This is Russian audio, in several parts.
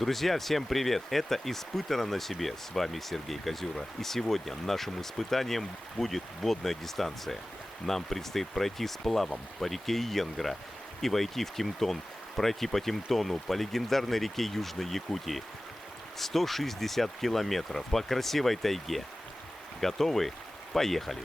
Друзья, всем привет! Это «Испытано на себе». С вами Сергей Козюра. И сегодня нашим испытанием будет водная дистанция. Нам предстоит пройти сплавом по реке Йенгра и войти в Темтон, пройти по Темтону, по легендарной реке Южной Якутии. 160 километров по красивой тайге. Готовы? Поехали!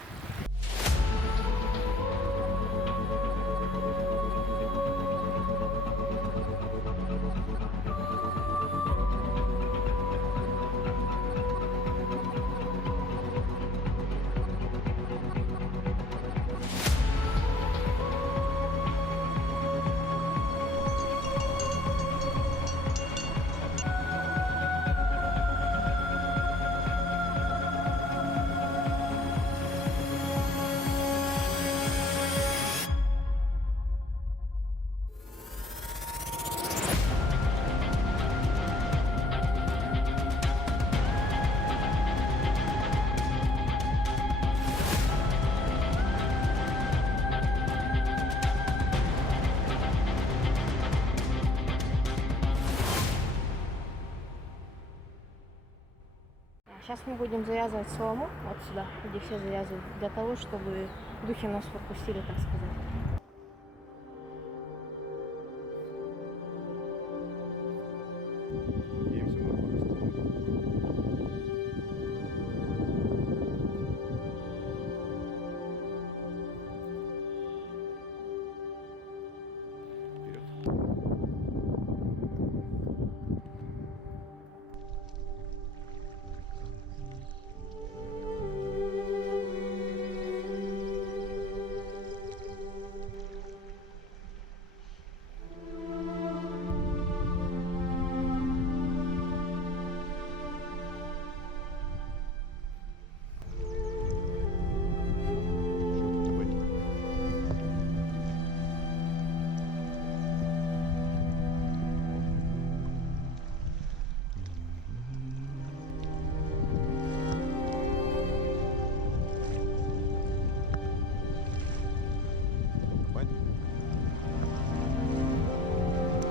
Сейчас мы будем завязывать солому, вот сюда, где все завязывают, для того, чтобы духи нас пропустили, так сказать.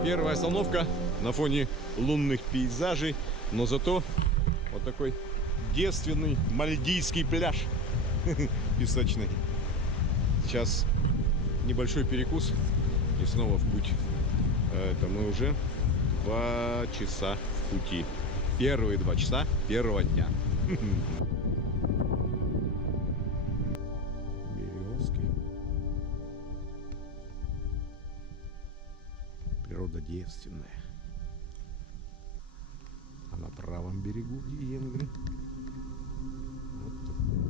Первая остановка на фоне лунных пейзажей, но зато вот такой девственный мальдивский пляж песочный. Сейчас небольшой перекус и снова в путь. Это мы уже 2 часа в пути. Первые 2 часа первого дня. Березки. Природа девственная. А на правом берегу Йенгры вот такое.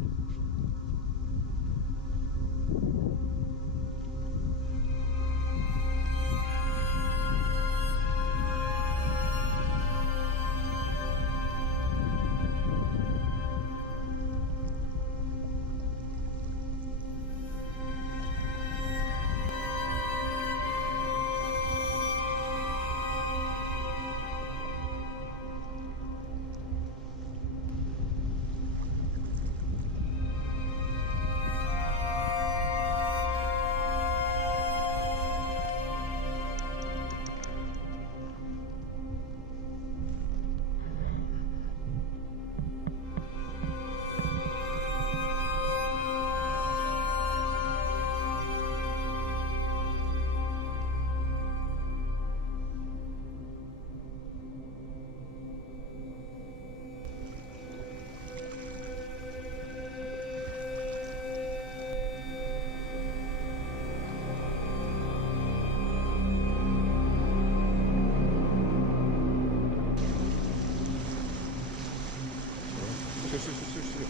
Все.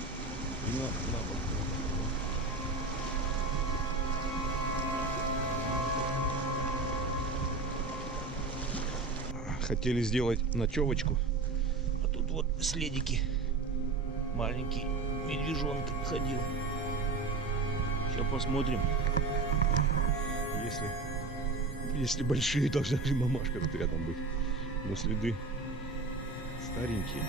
На бок. Хотели сделать ночевочку. А тут вот следики. Маленький медвежонок ходил. Сейчас посмотрим. Если большие, должна же мамашка тут рядом быть. Но следы старенькие.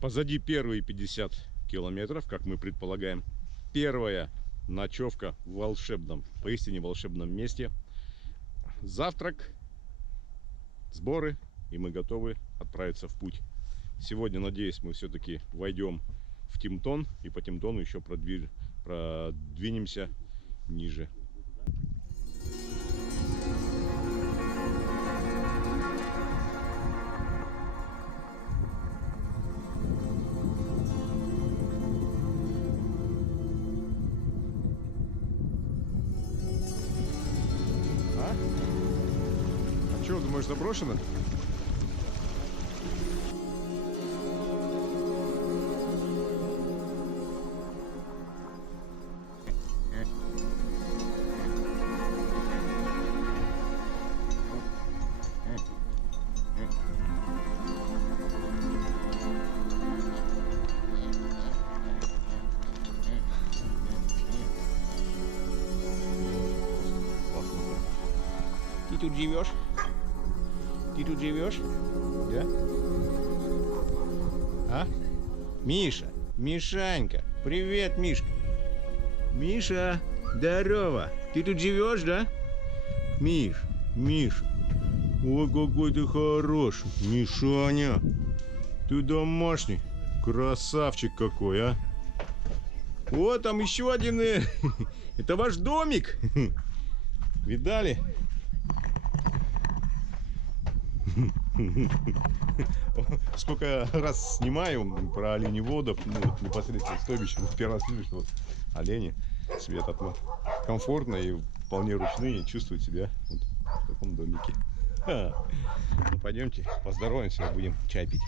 Позади первые 50 километров, как мы предполагаем. Первая ночевка в волшебном, поистине волшебном месте. Завтрак, сборы, и мы готовы отправиться в путь. Сегодня, надеюсь, мы все-таки войдем в Тимтон, и по Тимтону еще продвинемся ниже. А что, думаешь, заброшено? Ты тут живешь? Ты тут живешь? Да? А? Миша, Мишанька, привет, Мишка. Миша, здорово. Ты тут живешь, да? Миша, ой, какой ты хороший. Мишаня, ты домашний. Красавчик какой, а. Вот там еще один. Это ваш домик. Видали? Сколько раз снимаю про оленеводов, ну, вот непосредственно стойбище, вот первый раз вижу, что вот олени, свет комфортно и вполне ручные, чувствуют себя вот в таком домике. Ну, пойдемте, поздороваемся и будем чай пить.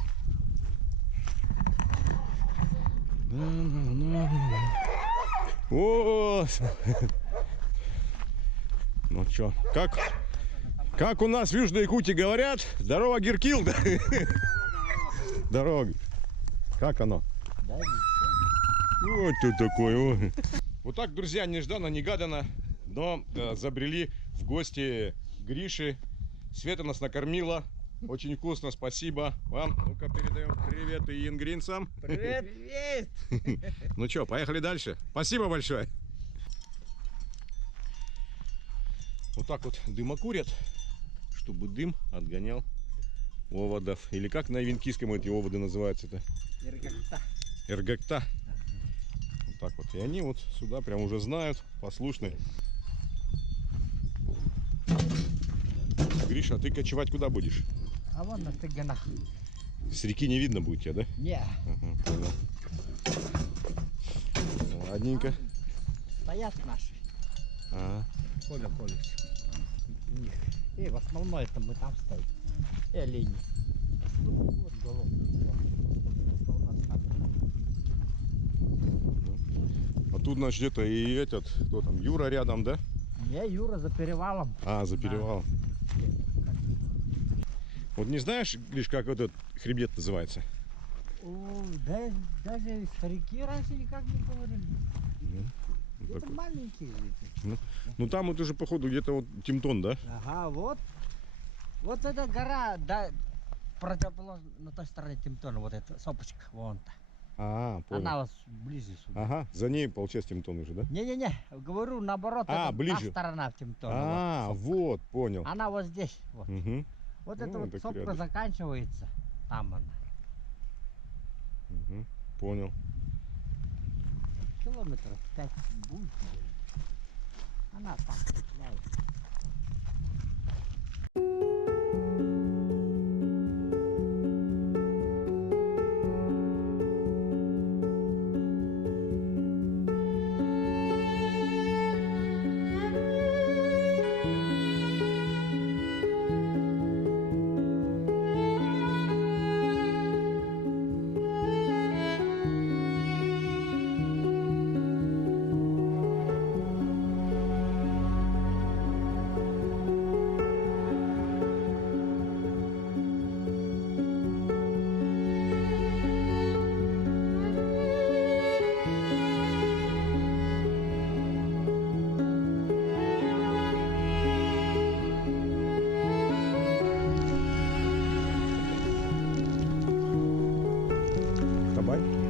О, ну чё, как у нас в Южной Якутии говорят, здорово, Геркил, да? Здорово. Как оно? Вот ты такой, ой. Вот так, друзья, нежданно-негаданно, но забрели в гости Гриши. Света нас накормила. Очень вкусно, спасибо вам. Ну-ка, передаем привет и ингринцам. Привет! Ну что, поехали дальше. Спасибо большое. Вот так вот дымокурят, чтобы дым отгонял оводов. Или как на венкийском эти оводы называются-то? Эргакта. Вот так вот. И они вот сюда прям уже знают, послушны. Гриша, а ты кочевать куда будешь? А вон на Тыганах. С реки не видно будет тебя, да? Не, Ага, понял. Ладненько. стоят наши. Ага. Коля. У них. И в основном это мы там стоим. И олени. Ну, вот головка. А тут, значит, где-то и этот, кто там, Юра рядом, да? Не, Юра за перевалом. А, за перевалом. Вот не знаешь, Гриш, как этот хребет называется? О, да, даже старики раньше никак не говорили. Вот Это такой. маленькие эти. Ну там вот уже, походу, где-то вот Тимтон, да? Ага, вот. Вот эта гора, да, противоположно на той стороне Тимтона, вот эта сопочка, вон-то. А, понял. Она вот ближе сюда. Ага, за ней, получается, Тимтон уже, да? Не-не-не, говорю, наоборот, А, это ближе. та сторона Тимтона. А, вот. вот, понял. Она вот здесь, вот. Угу. Вот Ну, эта вот так сопка рядышком. заканчивается, там она. Угу. Понял. Километров 5 будет. Она там цепляется. Давай.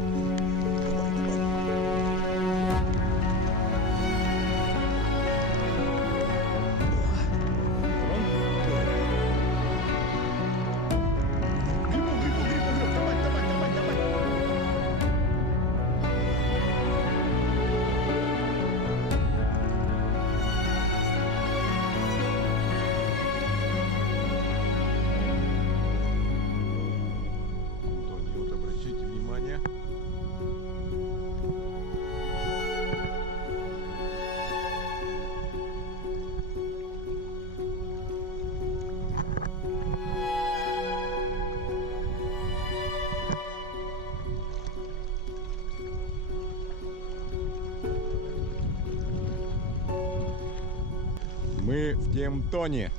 Антоний, вот обратите внимание. Мы в Кемптоне.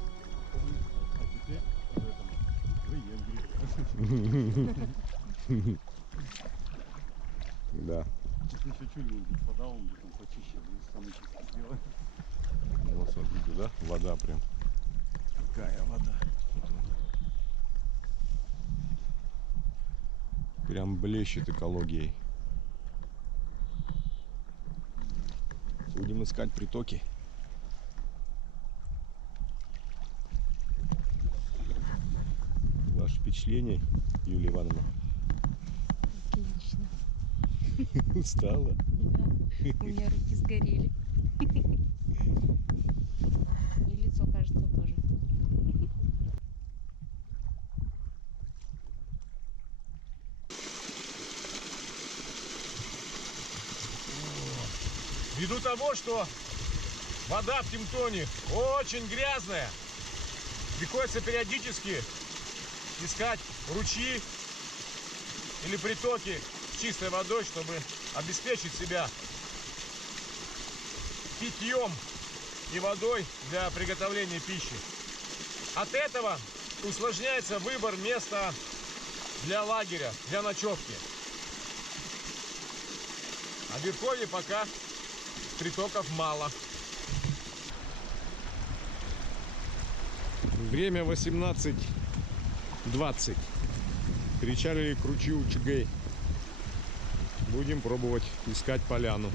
Да. Еще чуть-чуть подал, он будет почище, будет самый чистый сделать. Вот смотрите, да? Вода прям. Какая вода. Прям блещет экологией. Будем искать притоки. Ваше впечатление, Юлия Ивановна? Отлично. Устала? Да. У меня руки сгорели. И лицо, кажется, тоже. Ввиду того, что вода в Кемптоне очень грязная, приходится периодически искать ручьи или притоки с чистой водой, чтобы обеспечить себя питьем и водой для приготовления пищи. От этого усложняется выбор места для лагеря, для ночевки. А в Верховье пока притоков мало. Время 18:20. Причалили к ручью Чгэй. Будем пробовать искать поляну.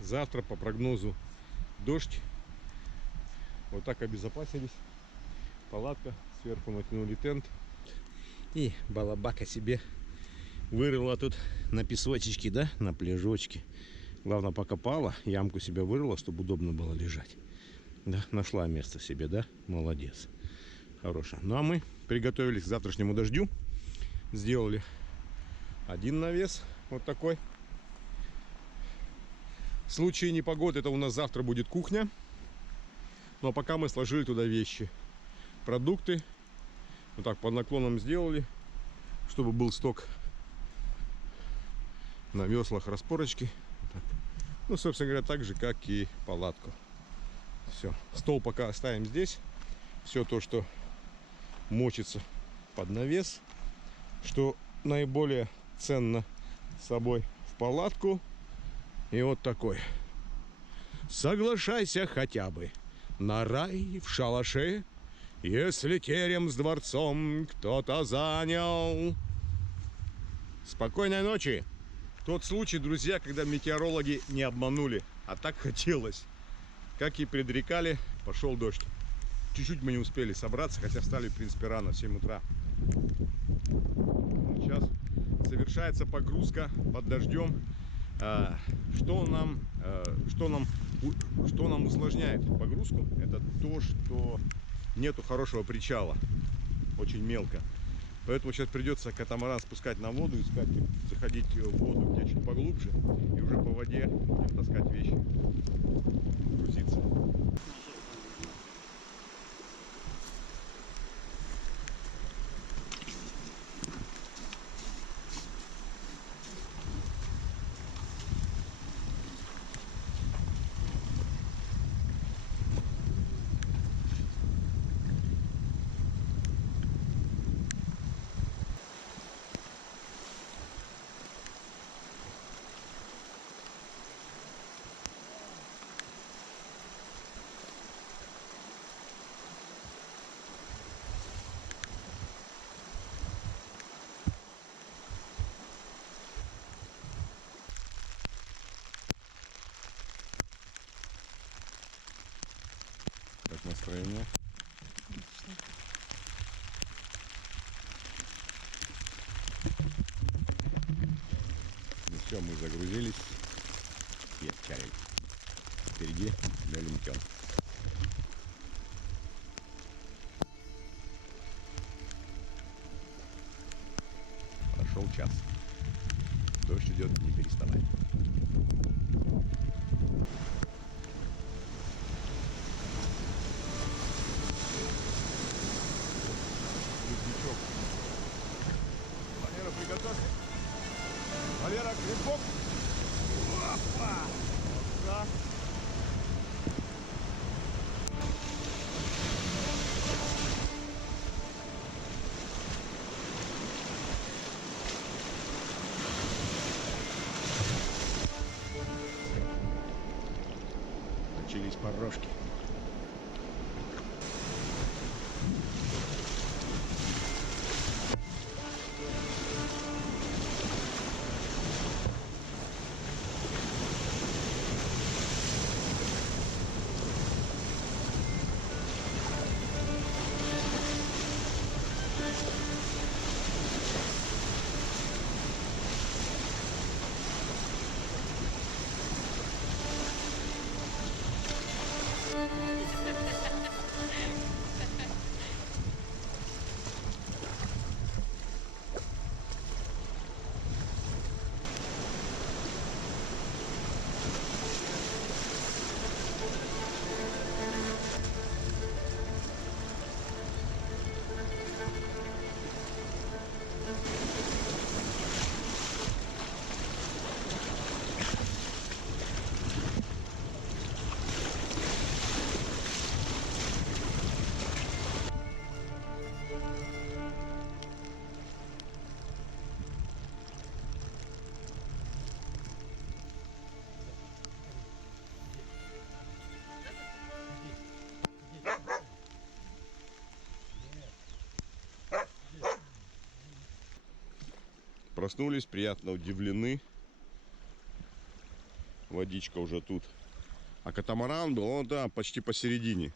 Завтра по прогнозу дождь. Вот так обезопасились. Палатка, сверху натянули тент. И балабака себе вырыла тут на песочечке, да, на пляжочке. Главное, покопала, ямку себе вырыла, чтобы удобно было лежать. Да, нашла место себе, да, молодец. Хорошая. Ну а мы приготовились к завтрашнему дождю. Сделали один навес, вот такой. В случае непогоды это у нас завтра будет кухня. Ну а пока мы сложили туда вещи. Продукты. Вот так под наклоном сделали, чтобы был сток на веслах, распорочки. Вот так. Ну, собственно говоря, так же, как и палатку. Все. Стол пока оставим здесь. Все то, что мочится под навес, что наиболее ценно с собой в палатку. И вот такой. Соглашайся хотя бы на рай в шалаше, если терем с дворцом кто-то занял. Спокойной ночи. Тот случай, друзья, когда метеорологи не обманули, а так хотелось. Как и предрекали, пошел дождь. Чуть-чуть мы не успели собраться, хотя встали, в принципе, рано, в 7 утра. Сейчас совершается погрузка под дождем. Что нам усложняет погрузку? Это то, что нету хорошего причала. Очень мелко. Поэтому сейчас придется катамаран спускать на воду, искать, заходить в воду где чуть поглубже, и уже по воде будем таскать вещи, грузиться. Как настроение? Ну все, мы загрузились и отчалили. Впереди Мелентен. Прошел час. Дождь идет, не переставая. Грудничок. Валера, приготовься. Валера, грибок. Опа! Вот так. Начались порожки. Проснулись, приятно удивлены. Водичка уже тут. А катамаран был, он там, почти посередине.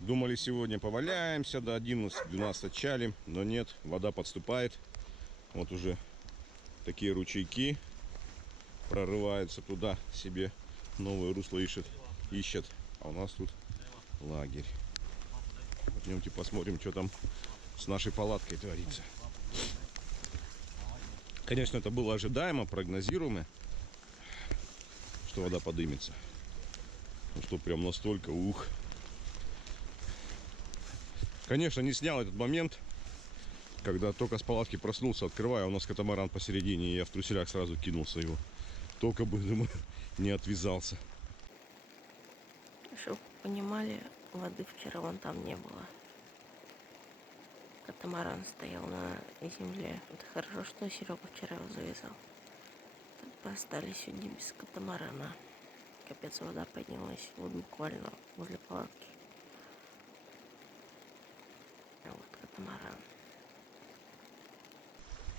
Думали, сегодня поваляемся до 11-12 отчалим, но нет, вода подступает. Вот уже такие ручейки прорываются туда, себе новое русло ищет. А у нас тут лагерь. Пойдемте посмотрим, что там с нашей палаткой творится. Конечно, это было ожидаемо, прогнозируемо, что вода подымется. Ну что, прям настолько, ух. Конечно, не снял этот момент, когда только с палатки проснулся, открываю, а у нас катамаран посередине, и я в труселях сразу кинулся его. Только бы, думаю, не отвязался. Чтобы понимали, воды вчера вон там не было. Катамаран стоял на земле. Это хорошо, что Серега вчера его завязал. Так бы остались сегодня без катамарана. Капец, вода поднялась вот буквально возле палатки. А вот катамаран.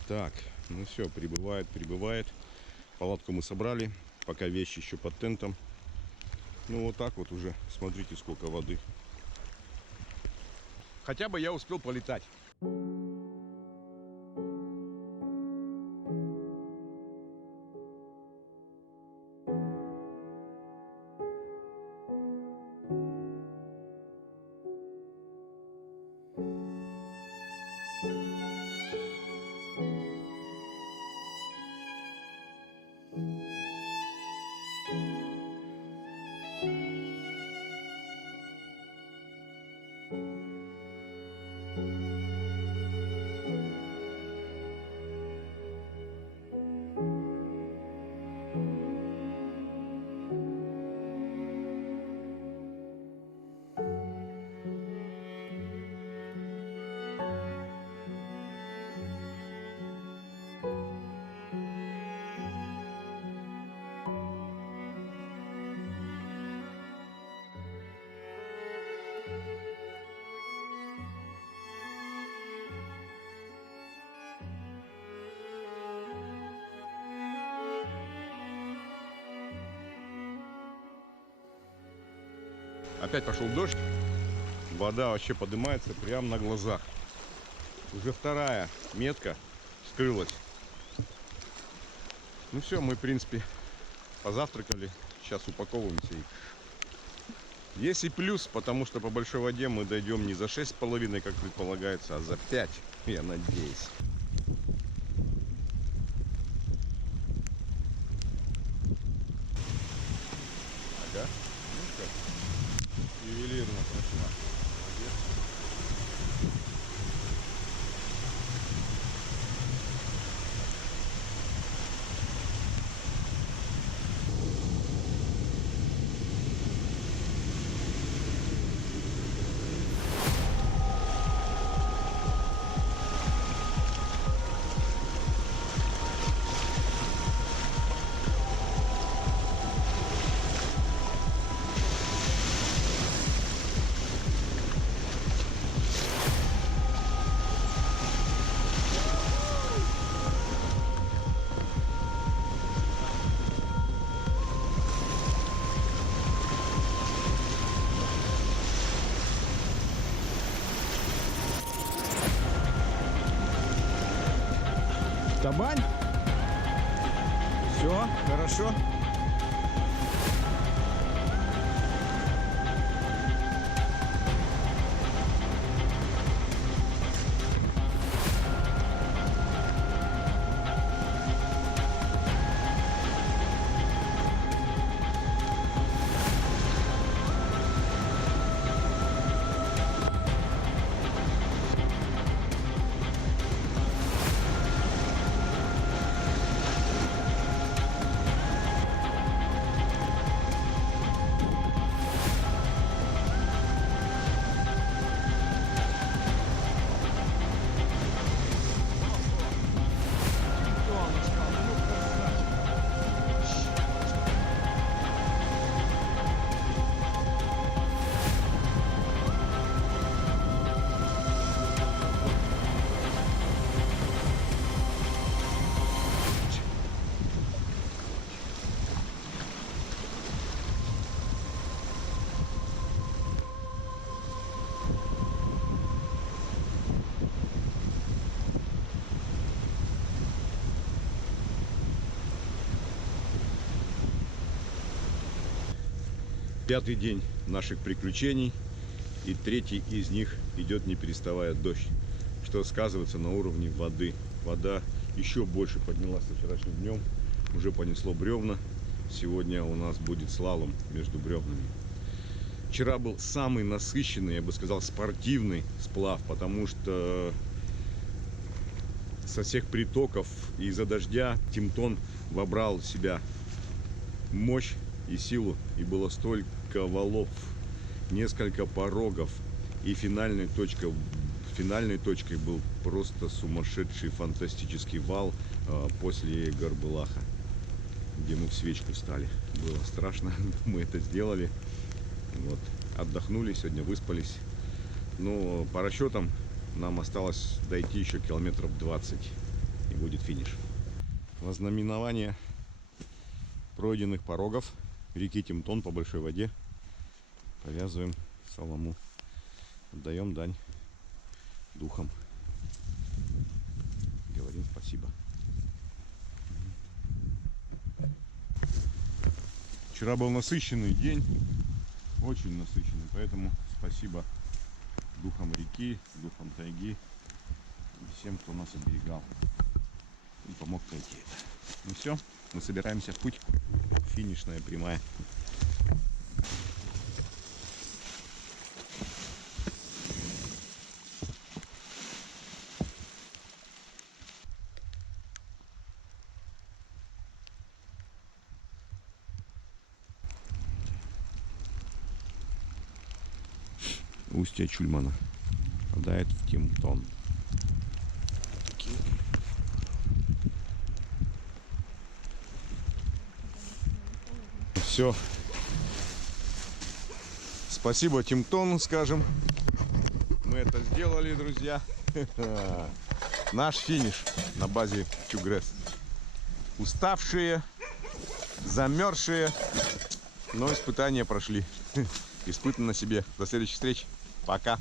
Так, ну все, прибывает. Палатку мы собрали, пока вещи еще под тентом. Ну вот так вот уже, смотрите, сколько воды. Хотя бы я успел полетать. Опять пошел дождь. Вода вообще поднимается прямо на глазах. Уже вторая метка скрылась. Ну все, мы в принципе позавтракали. Сейчас упаковываемся. Есть и плюс, потому что по большой воде мы дойдем не за 6,5, как предполагается, а за 5, я надеюсь. Ага. Ну что, ювелирно прошла. Молодец. Табань? Все, хорошо. Пятый день наших приключений, и третий из них идет не переставая дождь, что сказывается на уровне воды. Вода еще больше поднялась со вчерашним днем, уже понесло бревна. Сегодня у нас будет слалом между бревнами. Вчера был самый насыщенный, я бы сказал, спортивный сплав, потому что со всех притоков и из-за дождя Тимтон вобрал в себя мощь и силу, и было столько валов, несколько порогов, и финальной точкой был просто сумасшедший фантастический вал после Горбылаха, где мы в свечку встали. Было страшно, мы это сделали. Вот. Отдохнули, сегодня выспались. Но по расчетам нам осталось дойти еще километров 20, и будет финиш. Во знаменование пройденных порогов реки Тимтон по большой воде повязываем солому, отдаем дань духам, говорим спасибо. Вчера был насыщенный день, очень насыщенный, поэтому спасибо духам реки, духам тайги и всем, кто нас оберегал и помог пройти это. Ну все, мы собираемся в путь. Финишная прямая. Устье Чульмана впадает в Тимтон. Все. Спасибо Тимтону, скажем. Мы это сделали, друзья. Наш финиш на базе Чугресс. Уставшие, замерзшие, но испытания прошли. испытано на себе. До следующих встреч. Пока.